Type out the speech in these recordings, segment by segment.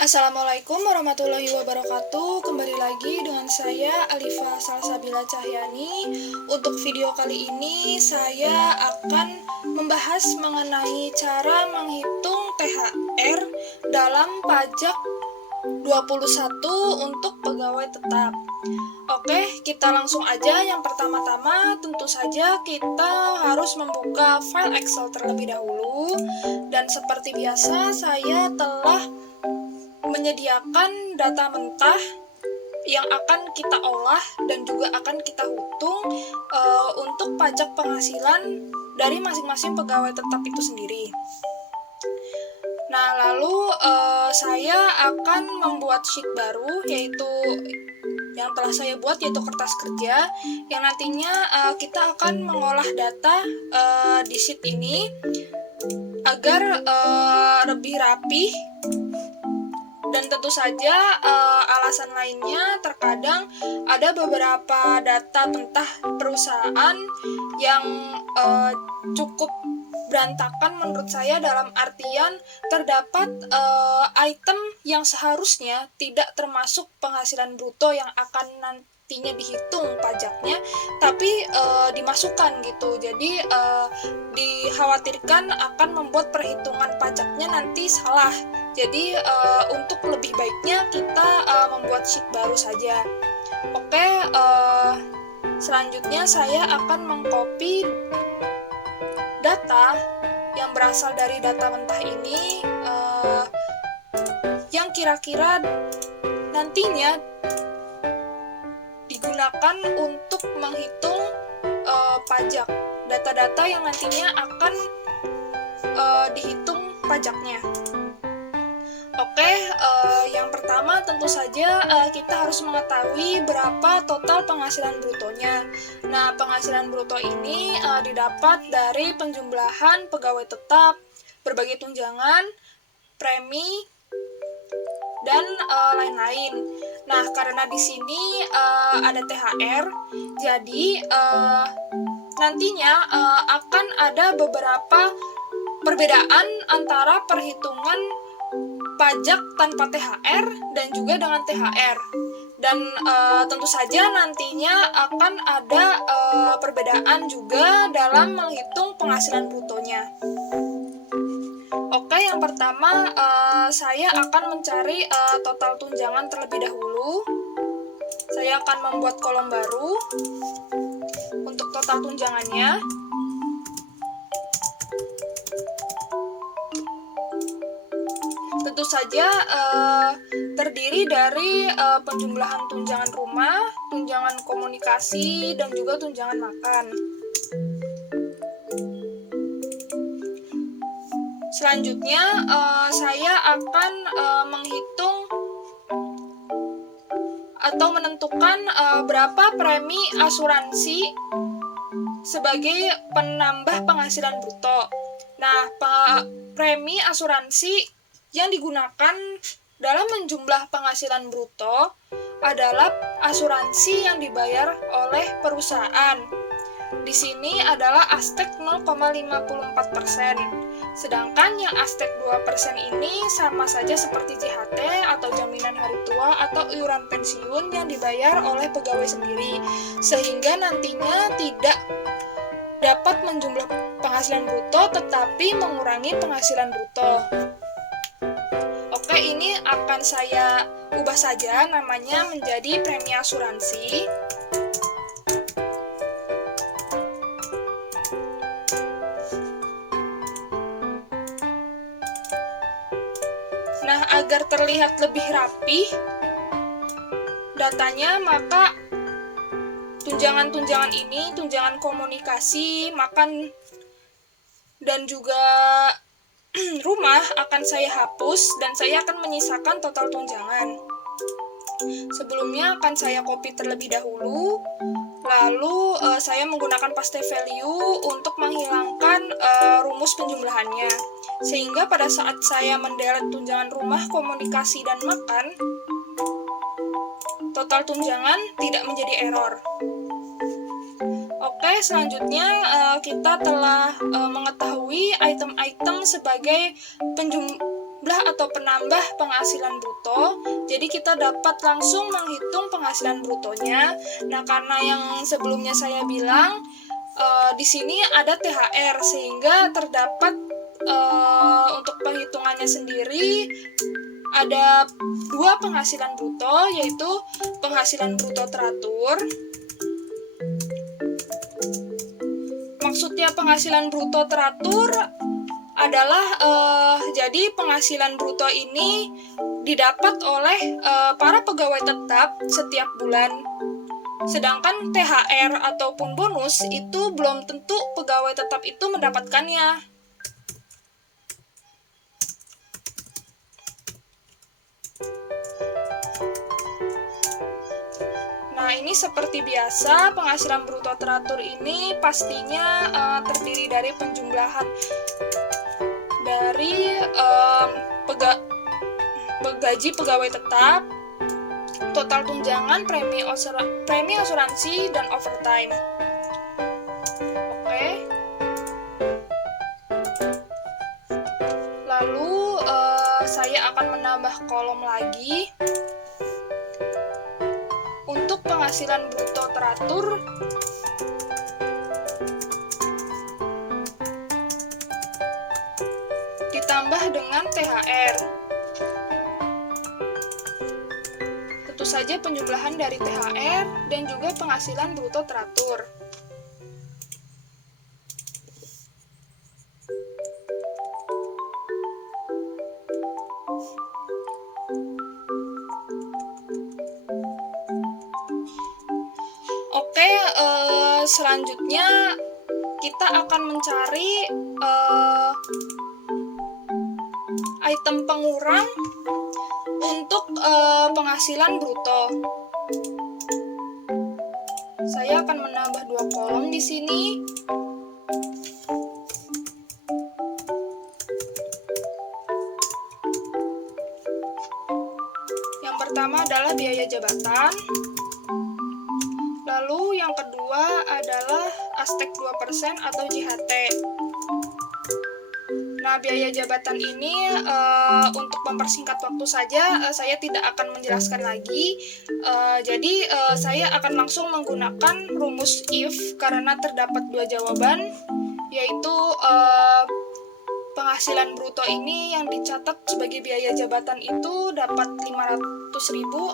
Assalamualaikum warahmatullahi wabarakatuh. Kembali lagi dengan saya Alifa Salsabila Cahyani. Untuk video kali ini saya akan membahas mengenai cara menghitung THR dalam pajak 21 untuk pegawai tetap. Oke, kita langsung aja. Yang pertama-tama tentu saja kita harus membuka file Excel terlebih dahulu. Dan seperti biasa saya telah menyediakan data mentah yang akan kita olah dan juga akan kita hitung untuk pajak penghasilan dari masing-masing pegawai tetap itu sendiri. Nah, lalu saya akan membuat sheet baru, yaitu yang telah saya buat, yaitu kertas kerja, yang nantinya kita akan mengolah data di sheet ini agar lebih rapi. Dan tentu saja alasan lainnya, terkadang ada beberapa data mentah perusahaan yang cukup berantakan menurut saya, dalam artian terdapat item yang seharusnya tidak termasuk penghasilan bruto yang akan nantinya dihitung pajaknya, tapi dimasukkan gitu. Jadi dikhawatirkan akan membuat perhitungan pajaknya nanti salah. Jadi untuk lebih baiknya kita membuat sheet baru saja. Oke, selanjutnya saya akan mengcopy data yang berasal dari data mentah ini yang kira-kira nantinya digunakan untuk menghitung pajak. Data-data yang nantinya akan dihitung pajaknya. Oke, yang pertama tentu saja kita harus mengetahui berapa total penghasilan brutonya. Nah, penghasilan bruto ini didapat dari penjumlahan pegawai tetap, berbagai tunjangan, premi, dan lain-lain. Nah, karena di sini ada THR, jadi nantinya akan ada beberapa perbedaan antara perhitungan pajak tanpa THR dan juga dengan THR. Dan tentu saja nantinya akan ada perbedaan juga dalam menghitung penghasilan brutonya. Oke, yang pertama saya akan mencari total tunjangan terlebih dahulu. Saya akan membuat kolom baru untuk total tunjangannya. Tentu saja terdiri dari penjumlahan tunjangan rumah, tunjangan komunikasi, dan juga tunjangan makan. Selanjutnya saya akan menghitung atau menentukan berapa premi asuransi sebagai penambah penghasilan bruto. Nah, premi asuransi yang digunakan dalam menjumlah penghasilan bruto adalah asuransi yang dibayar oleh perusahaan. Di sini adalah Aztec 0,54%. Sedangkan yang Aztec 2% ini sama saja seperti JHT atau jaminan hari tua atau iuran pensiun yang dibayar oleh pegawai sendiri, sehingga nantinya tidak dapat menjumlah penghasilan bruto tetapi mengurangi penghasilan bruto. Oke, ini akan saya ubah saja namanya menjadi premi asuransi. Nah, agar terlihat lebih rapi datanya, maka tunjangan-tunjangan ini, tunjangan komunikasi, makan, dan juga rumah akan saya hapus dan saya akan menyisakan total tunjangan. Sebelumnya akan saya copy terlebih dahulu, lalu saya menggunakan paste value untuk menghilangkan rumus penjumlahannya, sehingga pada saat saya mendelete tunjangan rumah, komunikasi, dan makan, total tunjangan tidak menjadi error. Oke, selanjutnya kita telah mengetahui item-item sebagai penjumlah atau penambah penghasilan bruto. Jadi kita dapat langsung menghitung penghasilan brutonya. Nah, karena yang sebelumnya saya bilang di sini ada THR, sehingga terdapat untuk penghitungannya sendiri ada dua penghasilan bruto, yaitu penghasilan bruto teratur. Maksudnya penghasilan bruto teratur adalah jadi penghasilan bruto ini didapat oleh para pegawai tetap setiap bulan. Sedangkan THR ataupun bonus itu belum tentu pegawai tetap itu mendapatkannya. Nah, ini seperti biasa, penghasilan bruto teratur ini pastinya terdiri dari penjumlahan dari gaji pegawai tetap, total tunjangan, premi asuransi, dan overtime. Oke. Lalu saya akan menambah kolom lagi. Untuk penghasilan bruto teratur, ditambah dengan THR. Tentu saja penjumlahan dari THR dan juga penghasilan bruto teratur. Oke, selanjutnya kita akan mencari item pengurang untuk penghasilan bruto. Saya akan menambah 2 kolom di sini. Yang pertama adalah biaya jabatan. Lalu yang kedua adalah Aztec 2% atau JHT. Nah, biaya jabatan ini untuk mempersingkat waktu saja, saya tidak akan menjelaskan lagi. Jadi, saya akan langsung menggunakan rumus if karena terdapat 2 jawaban, yaitu penghasilan bruto ini yang dicatat sebagai biaya jabatan itu dapat 500.000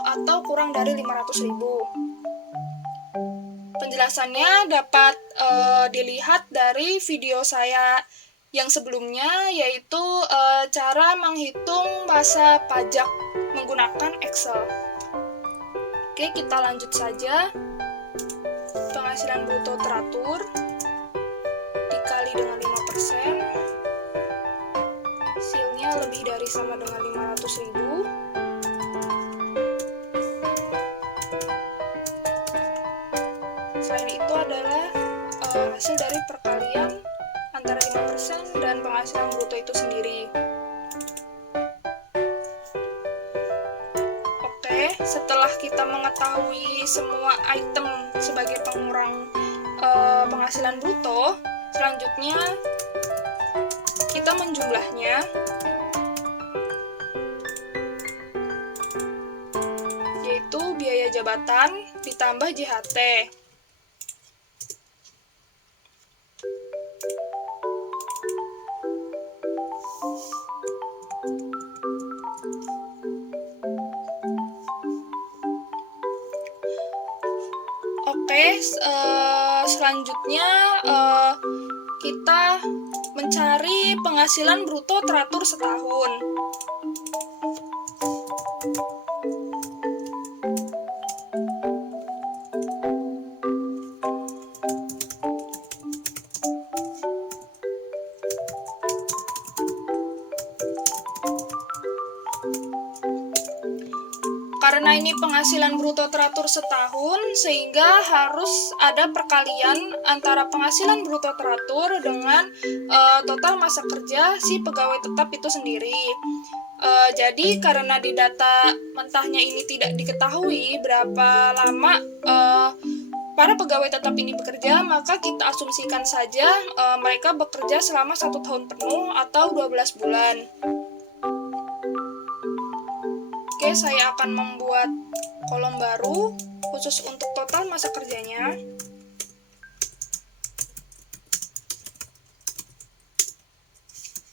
atau kurang dari 500.000. Penjelasannya dapat dilihat dari video saya yang sebelumnya, yaitu cara menghitung masa pajak menggunakan Excel. Oke, kita lanjut saja. Penghasilan bruto teratur dikali dengan 5%, hasilnya lebih dari sama dengan 500.000. Selain itu adalah hasil dari perkalian antara 5% dan penghasilan bruto itu sendiri. Oke, setelah kita mengetahui semua item sebagai pengurang penghasilan bruto, selanjutnya kita menjumlahnya. Yaitu biaya jabatan ditambah JHT. Oke, selanjutnya kita mencari penghasilan bruto teratur setahun. Karena ini penghasilan bruto teratur setahun, sehingga harus ada perkalian antara penghasilan bruto teratur dengan total masa kerja si pegawai tetap itu sendiri. Jadi karena di data mentahnya ini tidak diketahui berapa lama para pegawai tetap ini bekerja, maka kita asumsikan saja mereka bekerja selama 1 tahun penuh atau 12 bulan. Oke, saya akan membuat kolom baru khusus untuk total masa kerjanya.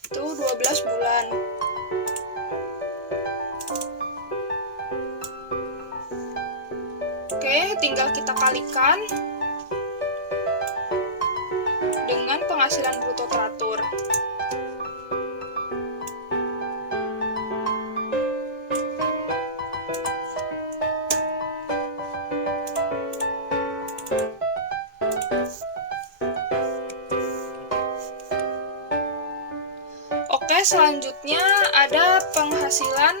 Itu 12 bulan. Oke, tinggal kita kalikan dengan penghasilan bruto teratur. Oke, selanjutnya ada penghasilan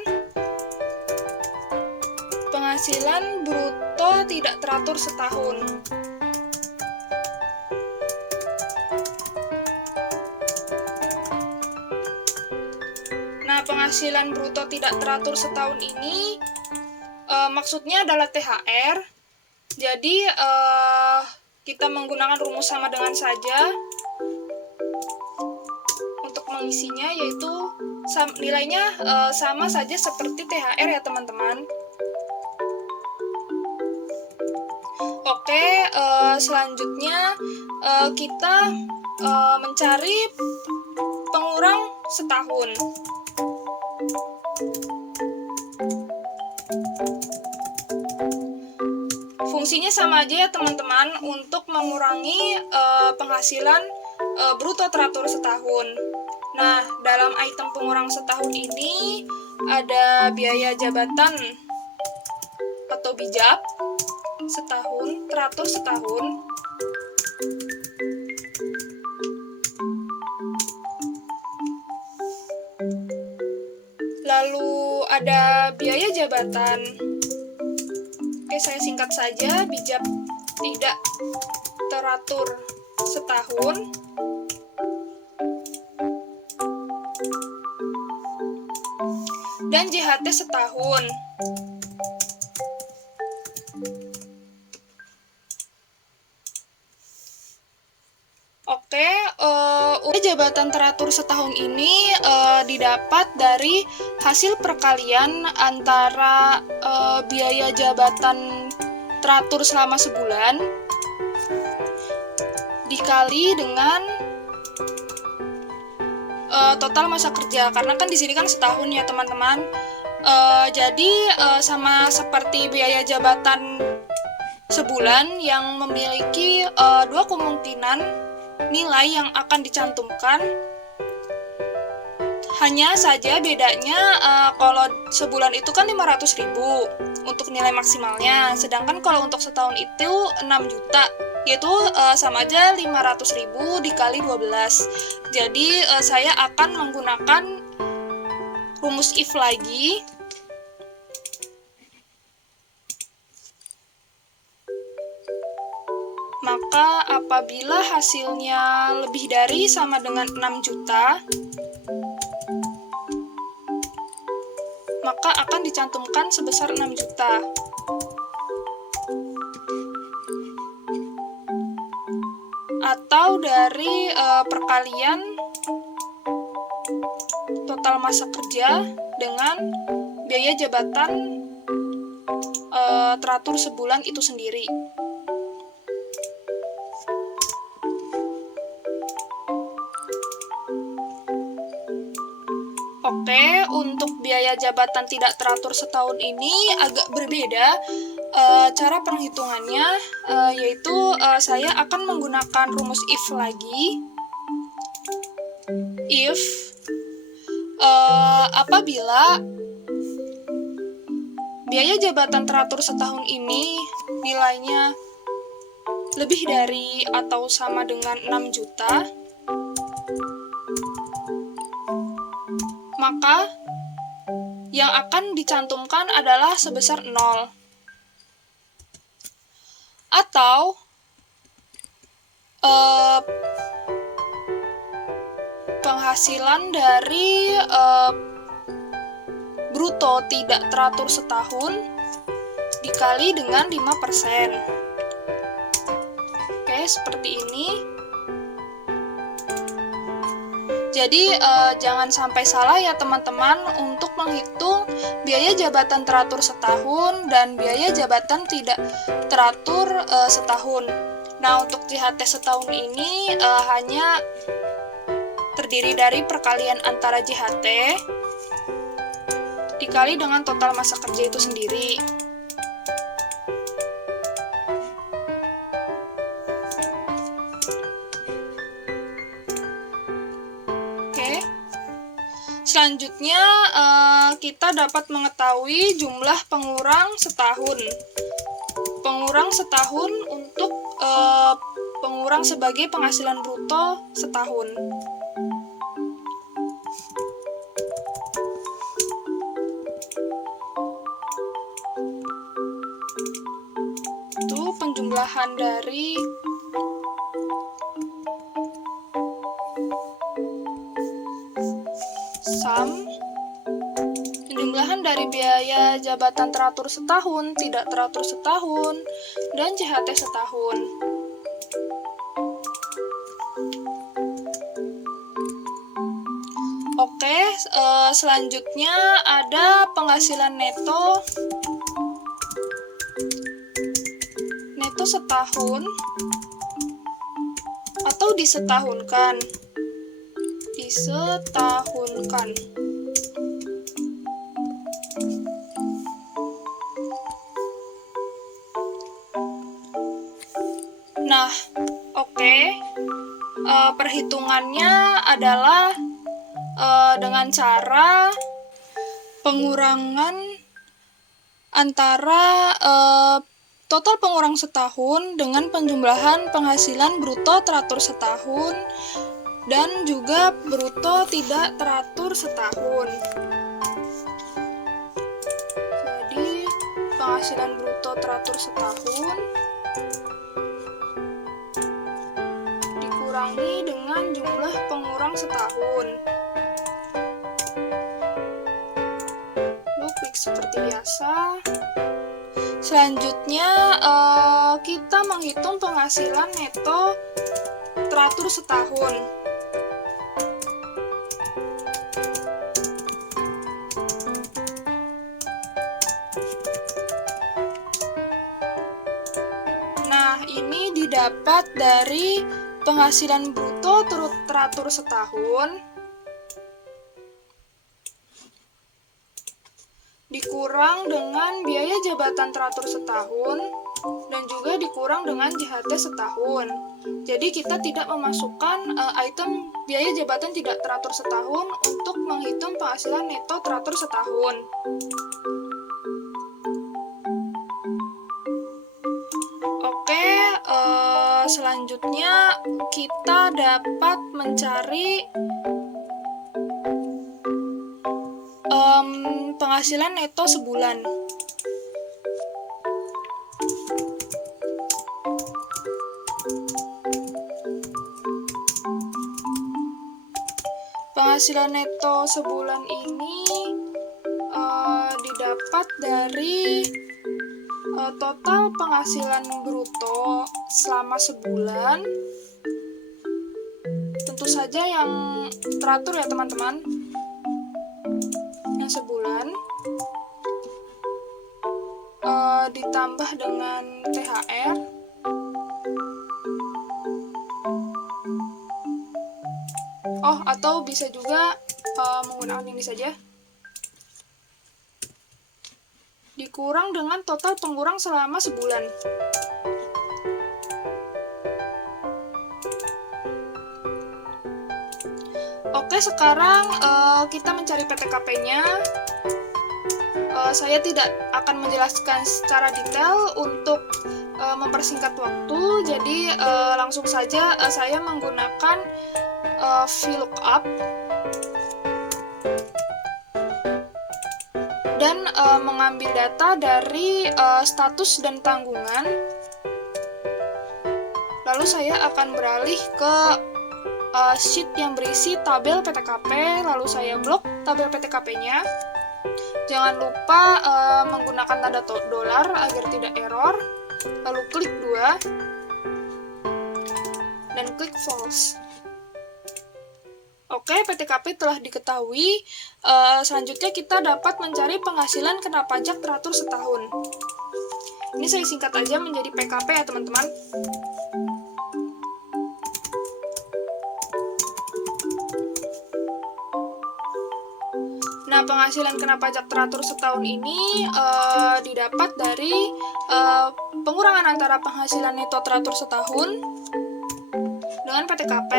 bruto tidak teratur setahun. Nah, penghasilan bruto tidak teratur setahun ini maksudnya adalah THR. Jadi kita menggunakan rumus sama dengan saja untuk mengisinya, yaitu nilainya sama saja seperti THR ya teman-teman. Oke, selanjutnya kita mencari pengurang setahun. Fungsinya sama aja ya teman-teman, untuk mengurangi penghasilan bruto teratur setahun. Nah, dalam item pengurang setahun ini ada biaya jabatan atau bijap setahun, teratur setahun. Lalu ada biaya jabatan. Oke, saya singkat saja, bijap tidak teratur setahun. Dan JHT setahun. Oke, jabatan teratur setahun ini didapat dari hasil perkalian antara biaya jabatan teratur selama sebulan dikali dengan total masa kerja, karena kan di sini kan setahun ya teman-teman. Jadi sama seperti biaya jabatan sebulan yang memiliki dua kemungkinan nilai yang akan dicantumkan. Hanya saja bedanya kalau sebulan itu kan 500.000 untuk nilai maksimalnya, sedangkan kalau untuk setahun itu 6 juta, yaitu sama aja 500.000 dikali 12. Jadi saya akan menggunakan rumus if lagi. Maka apabila hasilnya lebih dari sama dengan 6 juta, maka akan dicantumkan sebesar 6 juta. Atau dari perkalian total masa kerja dengan biaya jabatan teratur sebulan itu sendiri. Oke, untuk biaya jabatan tidak teratur setahun ini agak berbeda cara perhitungannya, yaitu saya akan menggunakan rumus if lagi. If apabila biaya jabatan teratur setahun ini nilainya lebih dari atau sama dengan 6 juta, maka yang akan dicantumkan adalah sebesar 0. Atau penghasilan dari bruto tidak teratur setahun dikali dengan 5%. Oke, seperti ini. Jadi jangan sampai salah ya teman-teman untuk menghitung biaya jabatan teratur setahun dan biaya jabatan tidak teratur setahun. Nah, untuk JHT setahun ini hanya terdiri dari perkalian antara JHT dikali dengan total masa kerja itu sendiri. Oke. Selanjutnya kita dapat mengetahui jumlah pengurang setahun. Pengurang setahun untuk pengurang sebagai penghasilan bruto setahun. Itu penjumlahan dari penjumlahan dari biaya jabatan teratur setahun, tidak teratur setahun, dan JHT setahun. Oke, selanjutnya ada penghasilan neto setahun atau disetahunkan. Nah, oke. Perhitungannya adalah dengan cara pengurangan antara total pengurang setahun dengan penjumlahan penghasilan bruto teratur setahun dan juga bruto tidak teratur setahun. Jadi, penghasilan bruto teratur setahun dikurangi dengan jumlah pengurang setahun. Lalu klik seperti biasa. Selanjutnya, kita menghitung penghasilan neto teratur setahun. Nah, ini didapat dari penghasilan bruto teratur setahun dikurang dengan biaya jabatan teratur setahun dan juga dikurang dengan JHT setahun. Jadi kita tidak memasukkan item biaya jabatan tidak teratur setahun untuk menghitung penghasilan neto teratur setahun. Oke, selanjutnya kita dapat mencari penghasilan neto sebulan. Penghasilan neto sebulan ini didapat dari total penghasilan bruto selama sebulan. Tentu saja yang teratur ya teman-teman. Yang sebulan ditambah dengan THR atau bisa juga menggunakan ini saja, dikurang dengan total pengurang selama sebulan. Oke, sekarang kita mencari PTKP-nya. Saya tidak akan menjelaskan secara detail untuk mempersingkat waktu, jadi langsung saja saya menggunakan VLOOKUP dan mengambil data dari status dan tanggungan. Lalu saya akan beralih ke sheet yang berisi tabel PTKP, lalu saya blok tabel PTKP-nya. Jangan lupa menggunakan tanda dolar agar tidak error. Lalu klik 2 dan klik false. Oke, PTKP telah diketahui. Selanjutnya kita dapat mencari penghasilan kena pajak teratur setahun. Ini saya singkat aja menjadi PKP ya teman-teman. Nah, penghasilan kena pajak teratur setahun ini didapat dari pengurangan antara penghasilan neto teratur setahun dengan PTKP.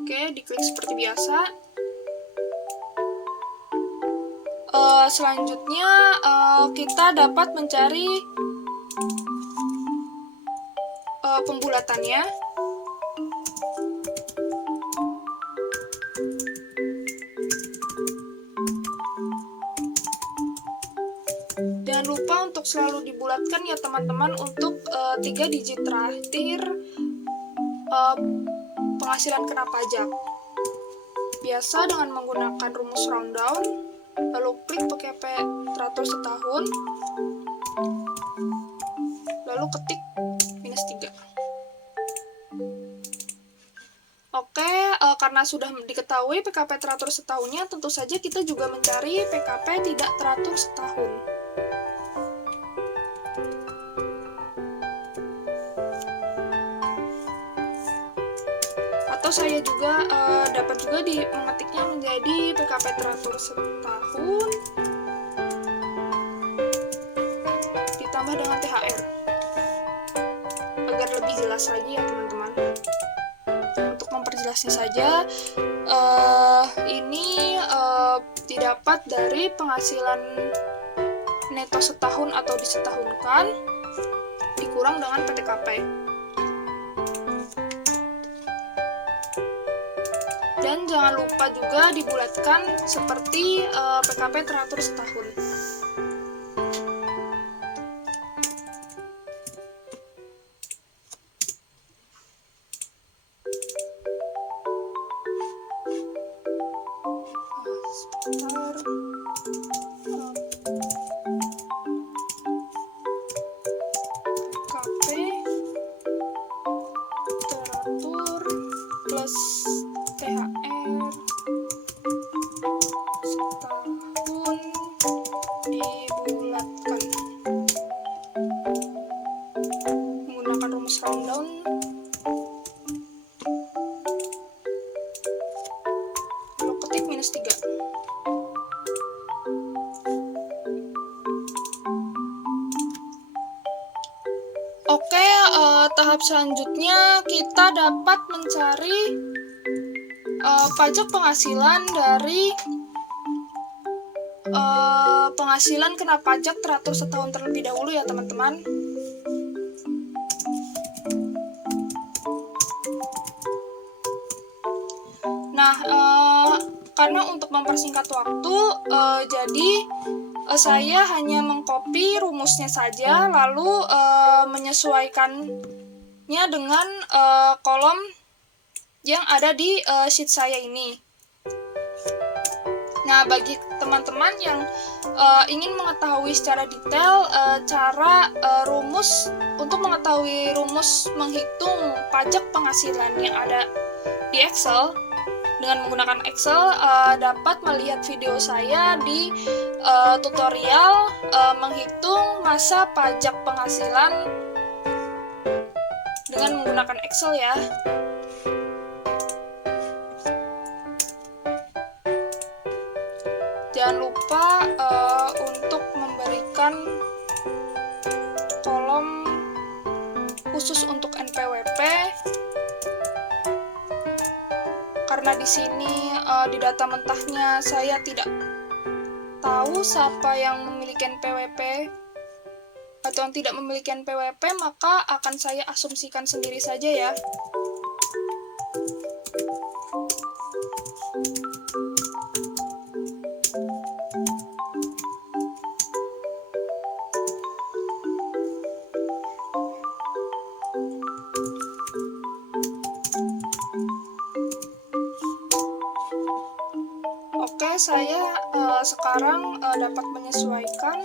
Oke, diklik seperti biasa. Selanjutnya kita dapat mencari pembulatannya. Jangan lupa untuk selalu dibulatkan ya teman-teman untuk 3 digit terakhir penghasilan kena pajak. Biasa dengan menggunakan rumus rundown, lalu klik PKP teratur setahun, lalu ketik -3. Oke, karena sudah diketahui PKP teratur setahunnya, tentu saja kita juga mencari PKP tidak teratur setahun. Atau saya juga dapat juga mengetiknya menjadi PKP teratur setahun ditambah dengan THR agar lebih jelas lagi ya teman-teman. Untuk memperjelasnya saja, ini didapat dari penghasilan neto setahun atau disetahunkan dikurang dengan PTKP. Dan jangan lupa juga dibulatkan seperti PKP teratur setahun. Sebentar. PKP teratur plus THR setahun dibulatkan menggunakan rumus rundown. Lalu ketik -3. Oke, tahap selanjutnya kita dapat mencari pajak penghasilan dari penghasilan kena pajak teratur setahun terlebih dahulu ya teman-teman. Nah, karena untuk mempersingkat waktu, jadi saya hanya mengcopy rumusnya saja, lalu menyesuaikannya dengan kolom yang ada di sheet saya ini. Nah, bagi teman-teman yang ingin mengetahui secara detail cara rumus untuk mengetahui rumus menghitung pajak penghasilan yang ada di Excel dengan menggunakan Excel, dapat melihat video saya di tutorial menghitung masa pajak penghasilan dengan menggunakan Excel ya. Jangan lupa untuk memberikan kolom khusus untuk NPWP, karena di sini di data mentahnya saya tidak tahu siapa yang memiliki NPWP atau yang tidak memiliki NPWP, maka akan saya asumsikan sendiri saja ya. Oke, saya sekarang dapat menyesuaikan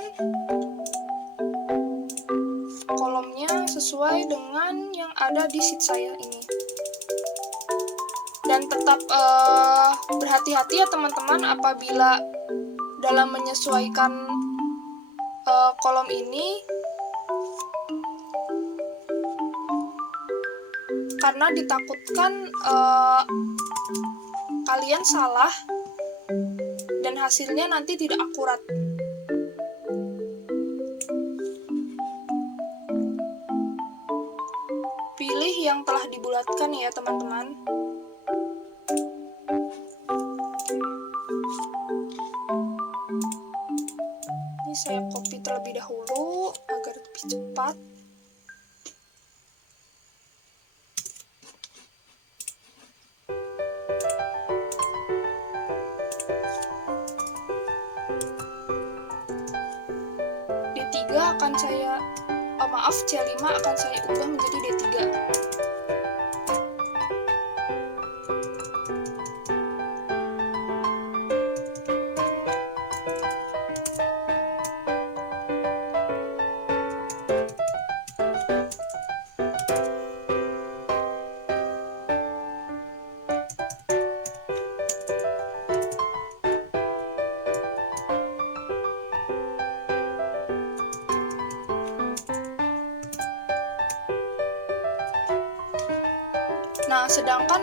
kolomnya sesuai sesuai dengan yang ada di sheet saya ini. Dan tetap berhati-hati ya teman-teman apabila dalam menyesuaikan kolom ini, karena ditakutkan kalian salah dan hasilnya nanti tidak akurat. Pilih yang telah dibulatkan ya teman-teman. Ini saya copy terlebih dahulu agar lebih cepat. D3 akan saya C5 akan saya ubah menjadi D3. Nah, sedangkan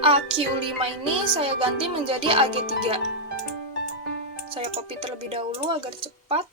AQ5 ini saya ganti menjadi AG3. Saya copy terlebih dahulu agar cepat.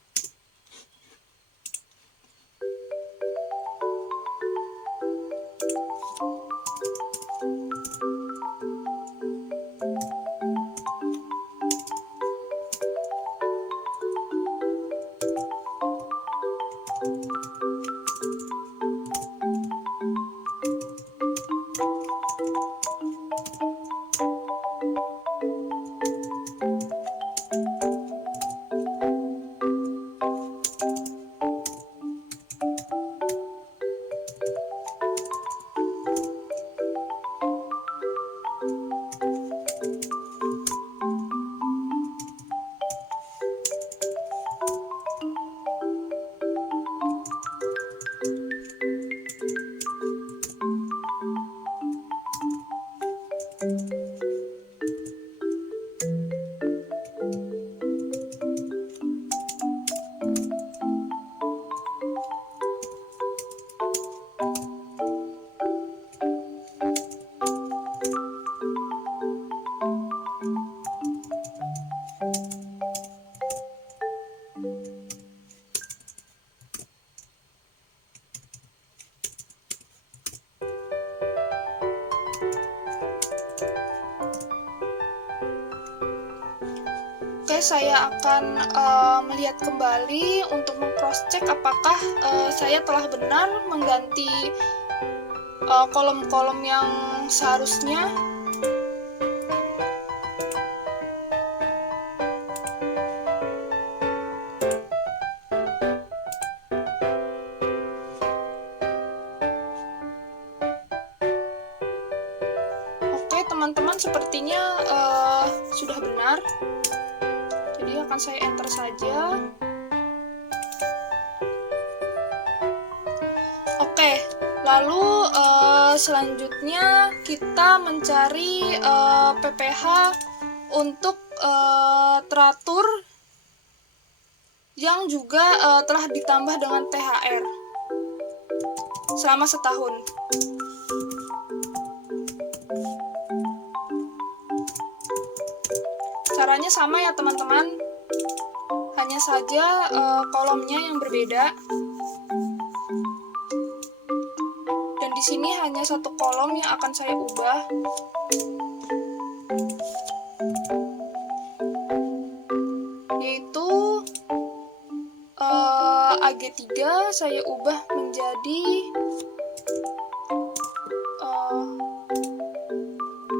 Oke, saya akan melihat kembali untuk meng-cross check apakah saya telah benar mengganti kolom-kolom yang seharusnya. Oke, teman-teman, sepertinya sudah benar. Jadi akan saya enter saja. Oke, lalu selanjutnya kita mencari PPh untuk teratur yang juga telah ditambah dengan THR selama setahun. Caranya sama ya teman-teman, hanya saja kolomnya yang berbeda. Dan di sini hanya satu kolom yang akan saya ubah. Yaitu AG3 saya ubah menjadi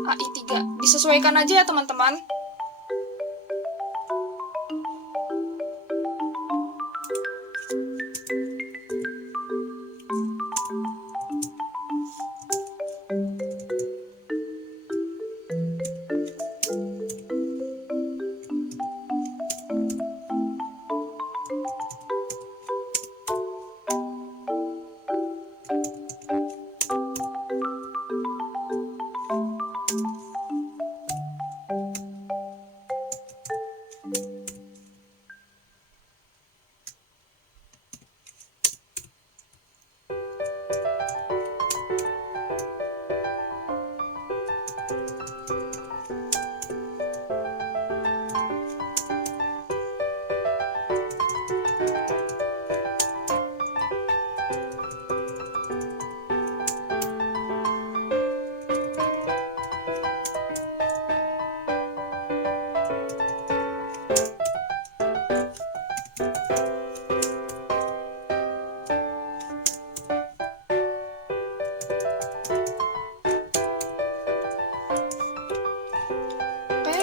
AI3. Disesuaikan aja ya teman-teman.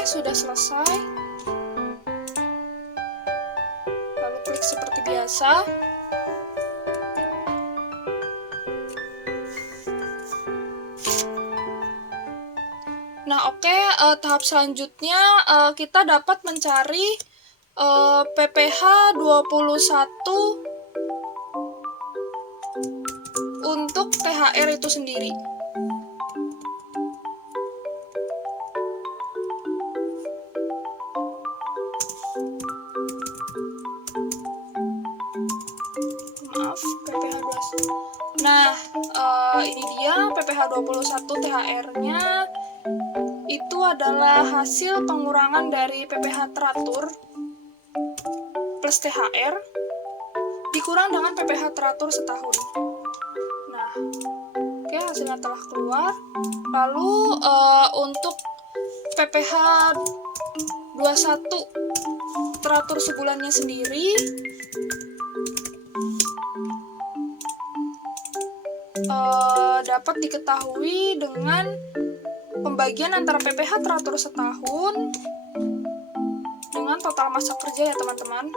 sudah selesai. Lalu klik seperti biasa. Nah, oke, tahap selanjutnya kita dapat mencari PPh 21 untuk THR itu sendiri. Maaf, PPh 21. Nah, ini dia PPh 21 THR-nya. Itu adalah hasil pengurangan dari PPh teratur plus THR dikurang dengan PPh teratur setahun. Nah, oke, hasilnya telah keluar. Lalu untuk PPh 21 teratur sebulannya sendiri dapat diketahui dengan pembagian antara PPh teratur setahun dengan total masa kerja ya teman-teman.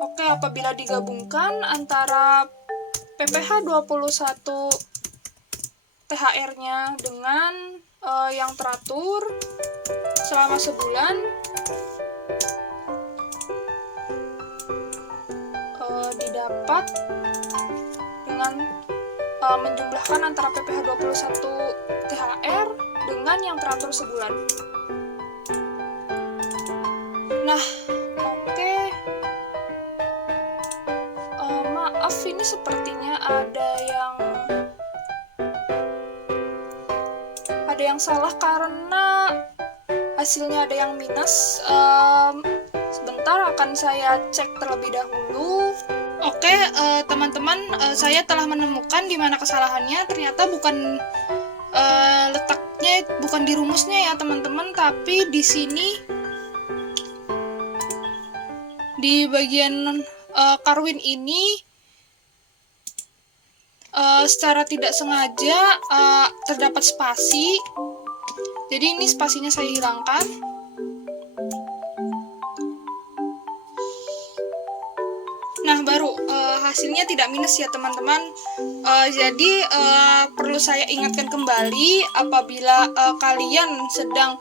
Oke, apabila digabungkan antara PPh 21 THR-nya dengan yang teratur selama sebulan, didapat dengan menjumlahkan antara PPh 21 THR dengan yang teratur sebulan. Nah, oke. Maaf, ini sepertinya ada yang salah karena hasilnya ada yang minus. Sebentar, akan saya cek terlebih dahulu. Oke, teman-teman, saya telah menemukan di mana kesalahannya. Ternyata bukan letaknya, bukan di rumusnya ya teman-teman, tapi di sini di bagian Karwin ini secara tidak sengaja terdapat spasi. Jadi ini spasinya saya hilangkan. Nah, baru hasilnya tidak minus ya teman-teman. Jadi perlu saya ingatkan kembali, apabila kalian sedang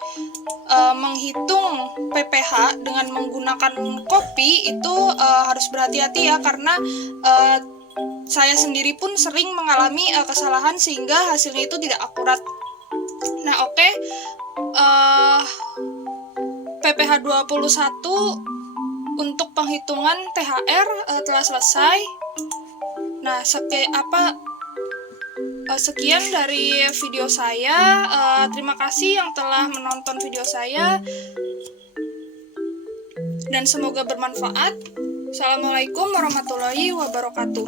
menghitung PPh dengan menggunakan kopi itu harus berhati-hati ya, karena saya sendiri pun sering mengalami kesalahan sehingga hasilnya itu tidak akurat. Nah, oke, PPh 21 untuk penghitungan THR telah selesai. Nah, sekian dari video saya. Terima kasih yang telah menonton video saya dan semoga bermanfaat. Assalamualaikum warahmatullahi wabarakatuh.